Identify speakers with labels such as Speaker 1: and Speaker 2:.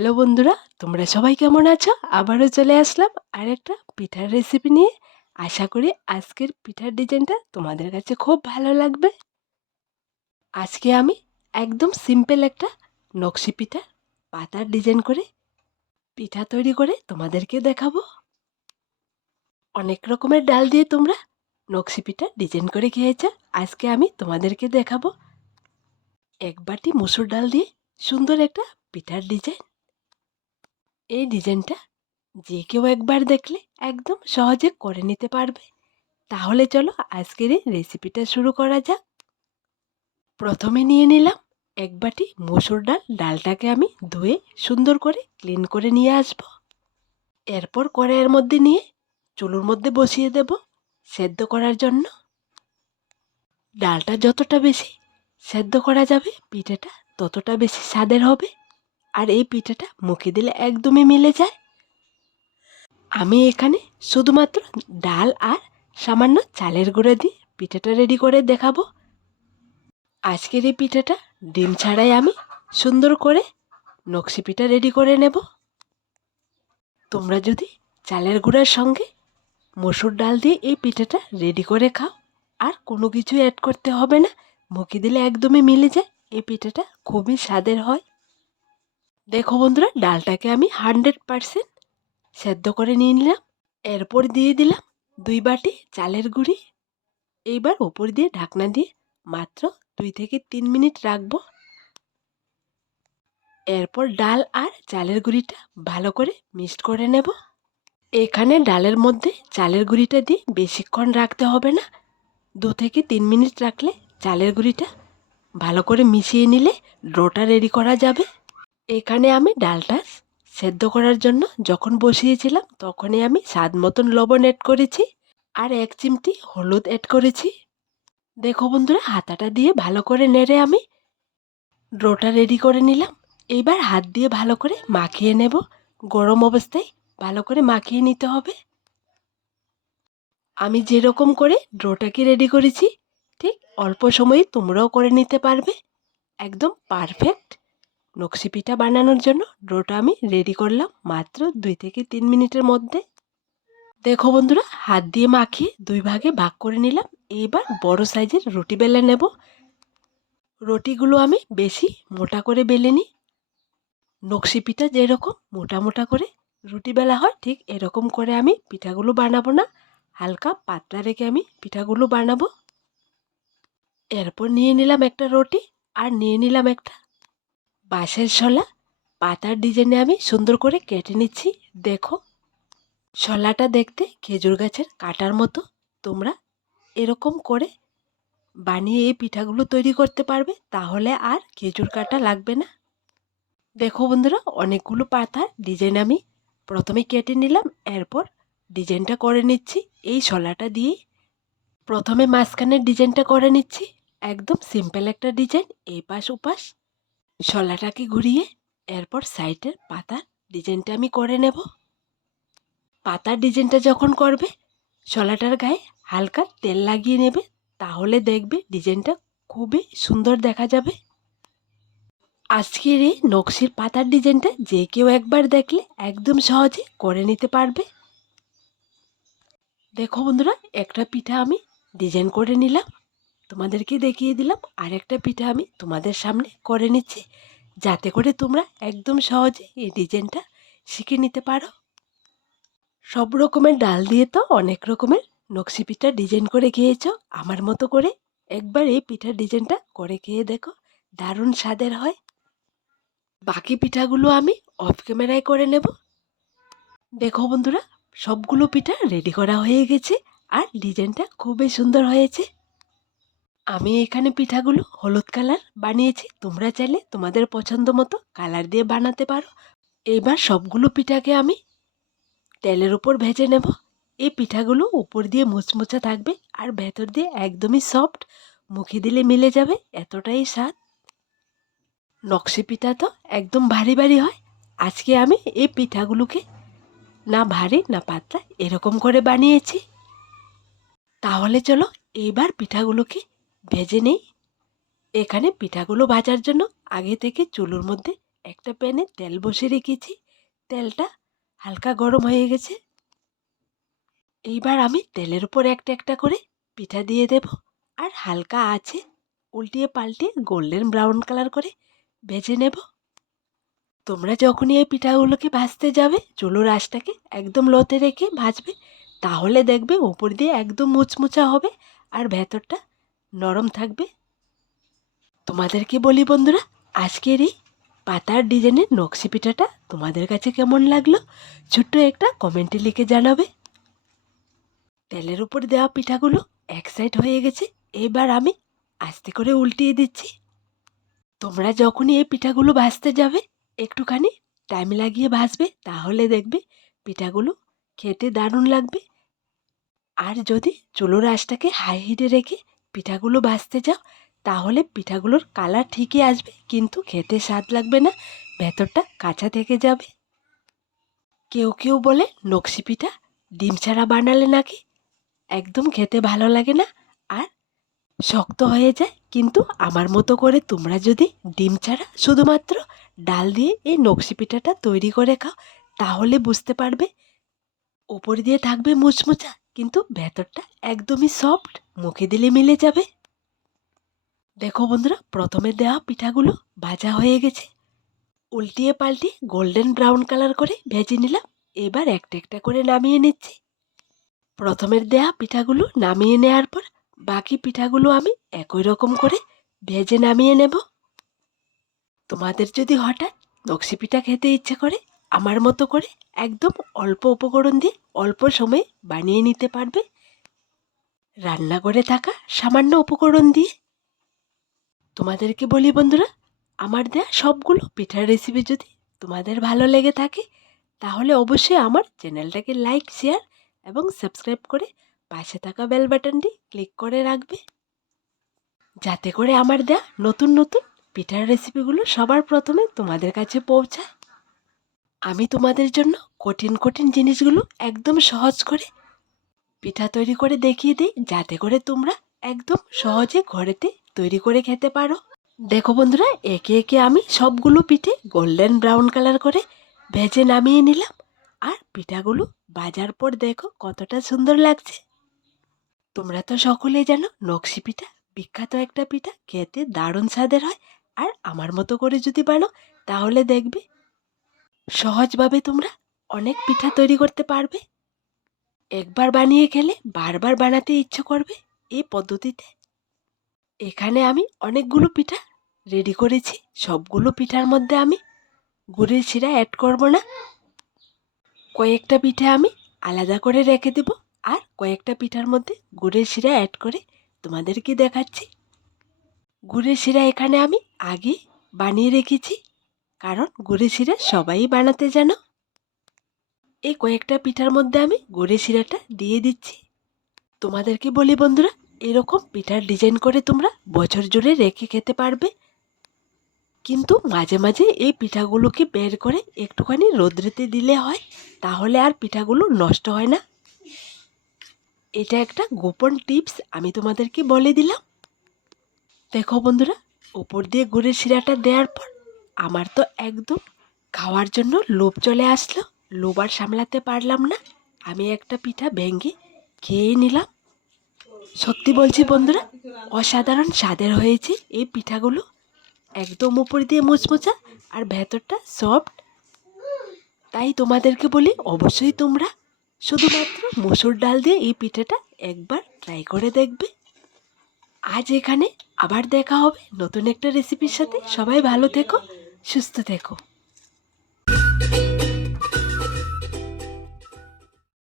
Speaker 1: Hello বন্ধুরা, তোমরা সবাই কেমন আছো? আবারও চলে আসলাম আর একটা পিঠার রেসিপি নিয়ে। আশা করি আজকের পিঠার ডিজাইনটা তোমাদের কাছে খুব ভালো লাগবে। আজকে আমি একদম সিম্পল একটা নকশি পিঠা পাতার ডিজাইন করে পিঠা তৈরি করে তোমাদেরকে দেখাবো। অনেক রকমের ডাল দিয়ে তোমরা নকশি পিঠা ডিজাইন করে খেয়েছ। আজকে আমি তোমাদেরকে দেখাবো। এক বাটি মুসুর ডাল দিয়ে সুন্দর একটা পিঠার ডিজাইন এই ডিজাইনটা যে কেউ একবার দেখলে একদম সহজে করে নিতে পারবে। তাহলে চলো আজকের এই রেসিপিটা শুরু করা যাক। প্রথমে নিয়ে নিলাম এক বাটি মসুর ডাল। ডালটাকে আমি ধুয়ে সুন্দর করে ক্লিন করে নিয়ে আসব। এরপর কড়াইয়ের মধ্যে নিয়ে চুলোর মধ্যে বসিয়ে দেব সেদ্ধ করার জন্য। ডালটা যতটা বেশি সেদ্ধ করা যাবে, পিঠেটা ততটা বেশি স্বাদের হবে। আর এই পিঠাটা মুখে দিলে একদমই মিলে যায়। আমি এখানে শুধুমাত্র ডাল আর সামান্য চালের গুঁড়ো দিয়ে পিঠাটা রেডি করে দেখাবো। আজকের এই পিঠাটা ডিম ছাড়াই আমি সুন্দর করে নকশি পিঠা রেডি করে নেব। তোমরা যদি চালের গুঁড়ার সঙ্গে মসুর ডাল দিয়ে এই পিঠাটা রেডি করে খাও, আর কোনো কিছু অ্যাড করতে হবে না, মুখে দিলে একদমই মিলে যায়। এই পিঠাটা খুবই স্বাদের হয়। দেখো বন্ধুরা, ডালটাকে আমি হান্ড্রেড পারসেন্ট সেদ্ধ করে নিয়ে নিলাম। এরপর দিয়ে দিলাম দুই বাটি চালের গুঁড়ি। এইবার ওপর দিয়ে ঢাকনা দিয়ে মাত্র দুই থেকে তিন মিনিট রাখব। এরপর ডাল আর চালের গুঁড়িটা ভালো করে মিক্সড করে নেব। এখানে ডালের মধ্যে চালের গুঁড়িটা দিয়ে বেশিক্ষণ রাখতে হবে না। দু থেকে তিন মিনিট রাখলে চালের গুঁড়িটা ভালো করে মিশিয়ে নিলে ডোটা রেডি করা যাবে। এখানে আমি ডালটা সেদ্ধ করার জন্য যখন বসিয়েছিলাম, তখনই আমি স্বাদ মতন লবণ অ্যাড করেছি আর এক চিমটি হলুদ অ্যাড করেছি। দেখো বন্ধুরা, হাতাটা দিয়ে ভালো করে নেড়ে আমি ডোটা রেডি করে নিলাম। এইবার হাত দিয়ে ভালো করে মাখিয়ে নেব। গরম অবস্থায় ভালো করে মাখিয়ে নিতে হবে। আমি যেরকম করে ডোটাকে রেডি করেছি, ঠিক অল্প সময়ে তোমরাও করে নিতে পারবে। একদম পারফেক্ট নকশি পিঠা বানানোর জন্য ডোটা আমি রেডি করলাম মাত্র দুই থেকে তিন মিনিটের মধ্যে। দেখো বন্ধুরা, হাত দিয়ে মাখিয়ে দুই ভাগে ভাগ করে নিলাম। এইবার বড় সাইজের রুটি বেলে নেব। রুটিগুলো আমি বেশি মোটা করে বেলে নিই। নকশি পিঠা যেরকম মোটা মোটা করে রুটি বেলা হয়, ঠিক এরকম করে আমি পিঠাগুলো বানাবো না। হালকা পাতলা রেখে আমি পিঠাগুলো বানাবো। এরপর নিয়ে নিলাম একটা রুটি আর নিয়ে নিলাম একটা বাঁশের শলা, পাতার ডিজাইনে আমি সুন্দর করে কেটে নিচ্ছি, দেখো। শলাটা দেখতে খেজুর গাছের কাটার মতো, তোমরা এরকম করে বানিয়ে এই পিঠাগুলো তৈরি করতে পারবে, তাহলে আর খেজুর কাটা লাগবে না। দেখো বন্ধুরা, অনেকগুলো পাতার ডিজাইন আমি প্রথমে কেটে নিলাম, এরপর ডিজাইনটা করে নিচ্ছি, এই শলাটা দিয়ে প্রথমে মাঝখানের ডিজাইনটা করে নিচ্ছি, একদম সিম্পল একটা ডিজাইন এই পাশ ওপাশ শলাটাকে ঘুরিয়ে এরপর সাইডের পাতার ডিজাইনটা আমি করে নেব। পাতার ডিজাইনটা যখন করবে, শলাটার গায়ে হালকা তেল লাগিয়ে নেবে, তাহলে দেখবে ডিজাইনটা খুবই সুন্দর দেখা যাবে। আজকের এই নকশির পাতার ডিজাইনটা যে কেউ একবার দেখলে একদম সহজে করে নিতে পারবে। দেখো বন্ধুরা, একটা পিঠা আমি ডিজাইন করে নিলাম। তোমাদেরকে দেখিয়ে দিলাম আর একটা পিঠা আমি তোমাদের সামনে করে নিচ্ছি। যাতে করে তোমরা একদম সহজে এই ডিজাইনটা শিখে নিতে পারো। সব রকমের ডাল দিয়ে তো অনেক রকমের নকশি পিঠা ডিজাইন করে খেয়েছ। আমার মতো করে একবার এই পিঠার ডিজাইনটা করে খেয়ে দেখো, দারুণ স্বাদের হয়। বাকি পিঠাগুলো আমি অফ ক্যামেরায় করে নেব। দেখো বন্ধুরা, সবগুলো পিঠা রেডি করা হয়ে গেছে আর ডিজাইনটা খুবই সুন্দর হয়েছে। আমি এখানে পিঠাগুলো হলুদ কালার বানিয়েছি। তোমরা চাইলে তোমাদের পছন্দ মতো কালার দিয়ে বানাতে পারো। এবার সবগুলো পিঠাকে আমি তেলের উপর ভেজে নেব। এই পিঠাগুলো উপর দিয়ে মুচমুচা থাকবে আর ভেতর দিয়ে একদমই সফট। মুখে দিলে মিলে যাবে, এতটাই স্বাদ। নকশি পিঠা তো একদম ভারী ভারী হয়। আজকে আমি এই পিঠাগুলোকে না ভারী, না পাতলা, এরকম করে বানিয়েছি। তাহলে চলো, এইবার পিঠাগুলোকে ভেজে নেই। এখানে পিঠাগুলো ভাজার জন্য আগে থেকে চুলোর মধ্যে একটা প্যানে তেল বসে রেখেছি। তেলটা হালকা গরম হয়ে গেছে। এইবার আমি তেলের উপর একটা একটা করে পিঠা দিয়ে দেব। আর হালকা আছে উল্টিয়ে পাল্টিয়ে গোল্ডেন ব্রাউন কালার করে ভেজে নেব। তোমরা যখনই এই পিঠাগুলোকে ভাজতে যাবে, চুলোর আঁচটাকে একদম লোতে রেখে ভাজবে, তাহলে দেখবে ওপর দিয়ে একদম মুচমুচা হবে আর ভেতরটা নরম থাকবে? তোমাদেরকে বলি বন্ধুরা, আজকের এই পাতার ডিজাইনের নকশি পিঠাটা তোমাদের কাছে কেমন লাগল? ছোট্ট একটা কমেন্টে লিখে জানাবে। তেলের উপর দেওয়া পিঠাগুলো এক সাইড হয়ে গেছে, এবার আমি আস্তে করে উল্টিয়ে দিচ্ছি। তোমরা যখনই এই পিঠাগুলো ভাজতে যাবে, একটুখানি টাইম লাগিয়ে ভাজবে, তাহলে দেখবে পিঠাগুলো খেতে দারুণ লাগবে। আর যদি চুলোর আঁচটাকে হাই হিটে রেখে পিঠাগুলো ভাজতে যাও, তাহলে পিঠাগুলোর কালার ঠিকই আসবে, কিন্তু খেতে স্বাদ লাগবে না, ভেতরটা কাঁচা থেকে যাবে। কেউ কেউ বলে নকশি পিঠা ডিম ছাড়া বানালে নাকি? একদম খেতে ভালো লাগে না, আর শক্ত হয়ে যায়, কিন্তু আমার মতো করে তোমরা যদি ডিম ছাড়া শুধুমাত্র ডাল দিয়ে এই নকশি পিঠাটা তৈরি করে খাও, তাহলে বুঝতে পারবে, ওপর দিয়ে থাকবে মুচমুচা কিন্তু ভেতরটা একদমই সফট মুখে দিলে মিলে যাবে। দেখো বন্ধুরা, প্রথমে দেওয়া পিঠাগুলো ভাজা হয়ে গেছে। উল্টিয়ে পাল্টিয়ে গোল্ডেন ব্রাউন কালার করে ভেজে নিলাম। এবার একটা একটা করে নামিয়ে নিচ্ছি। প্রথমের দেয়া পিঠাগুলো নামিয়ে নেওয়ার পর বাকি পিঠাগুলো আমি একই রকম করে ভেজে নামিয়ে নেব। তোমাদের যদি হঠাৎ নকশি পিঠা খেতে ইচ্ছে করে আমার মতো করে একদম অল্প উপকরণ দিয়ে অল্প সময়ে বানিয়ে নিতে পারবে। রান্না করে থাকা সামান্য উপকরণ দিয়ে। তোমাদেরকে বলি বন্ধুরা, আমার দেয়া সবগুলো পিঠার রেসিপি যদি তোমাদের ভালো লেগে থাকে, তাহলে অবশ্যই আমার চ্যানেলটাকে লাইক শেয়ার এবং সাবস্ক্রাইব করে পাশে থাকা বেল বাটনটি ক্লিক করে রাখবে। যাতে করে আমার দেয়া নতুন নতুন পিঠার রেসিপিগুলো সবার প্রথমে তোমাদের কাছে পৌঁছায়। আমি তোমাদের জন্য কঠিন কঠিন জিনিসগুলো একদম সহজ করে পিঠা তৈরি করে দেখিয়ে দিই, যাতে করে তোমরা একদম সহজে ঘরেতে তৈরি করে খেতে পারো। দেখো বন্ধুরা, একে একে আমি সবগুলো পিঠে গোল্ডেন ব্রাউন কালার করে ভেজে নামিয়ে নিলাম। আর পিঠাগুলো বাজার পর দেখো কতটা সুন্দর লাগছে। তোমরা তো সকলেই জানো, নকশি পিঠা বিখ্যাত একটা পিঠা, খেতে দারুণ স্বাদের হয়। আর আমার মতো করে যদি বানো তাহলে দেখবে সহজভাবে তোমরা অনেক পিঠা তৈরি করতে পারবে। একবার বানিয়ে খেলে বারবার বানাতে ইচ্ছে করবে এই পদ্ধতিতে। এখানে আমি অনেকগুলো পিঠা রেডি করেছি। সবগুলো পিঠার মধ্যে আমি গুড়ের শিরা অ্যাড করব না। কয়েকটা পিঠে আমি আলাদা করে রেখে দেব আর কয়েকটা পিঠার মধ্যে গুড়ের শিরা অ্যাড করে তোমাদেরকে দেখাচ্ছি। গুড়ের শিরা এখানে আমি আগে বানিয়ে রেখেছি। কারণ গুড়ের শিরা সবাই বানাতে জানো। এই কয়েকটা পিঠার মধ্যে আমি গুড়ের শিরাটা দিয়ে দিচ্ছি। তোমাদেরকে বলি বন্ধুরা, এরকম পিঠার ডিজাইন করে তোমরা বছর জুড়ে রেখে খেতে পারবে। কিন্তু মাঝে মাঝে এই পিঠাগুলোকে বের করে একটুখানি রোদ্রেতে দিলে হয়, তাহলে আর পিঠাগুলো নষ্ট হয় না। এটা একটা গোপন টিপস আমি তোমাদেরকে বলে দিলাম। দেখো বন্ধুরা, ওপর দিয়ে গুড়ের শিরাটা দেওয়ার পর আমার তো একদম খাওয়ার জন্য লোভ চলে আসলো। লোভ আর সামলাতে পারলাম না। আমি একটা পিঠা ভেঙে খেয়ে নিলাম। সত্যি বলছি বন্ধুরা, অসাধারণ স্বাদের হয়েছে এই পিঠাগুলো। একদম উপর দিয়ে মুচমুচা আর ভেতরটা সফট তাই তোমাদেরকে বলি, অবশ্যই তোমরা শুধুমাত্র মসুর ডাল দিয়ে এই পিঠাটা একবার ট্রাই করে দেখবে। আজ এখানে আবার দেখা হবে নতুন একটা রেসিপির সাথে। সবাই ভালো থেকো। সুস্থ থেকো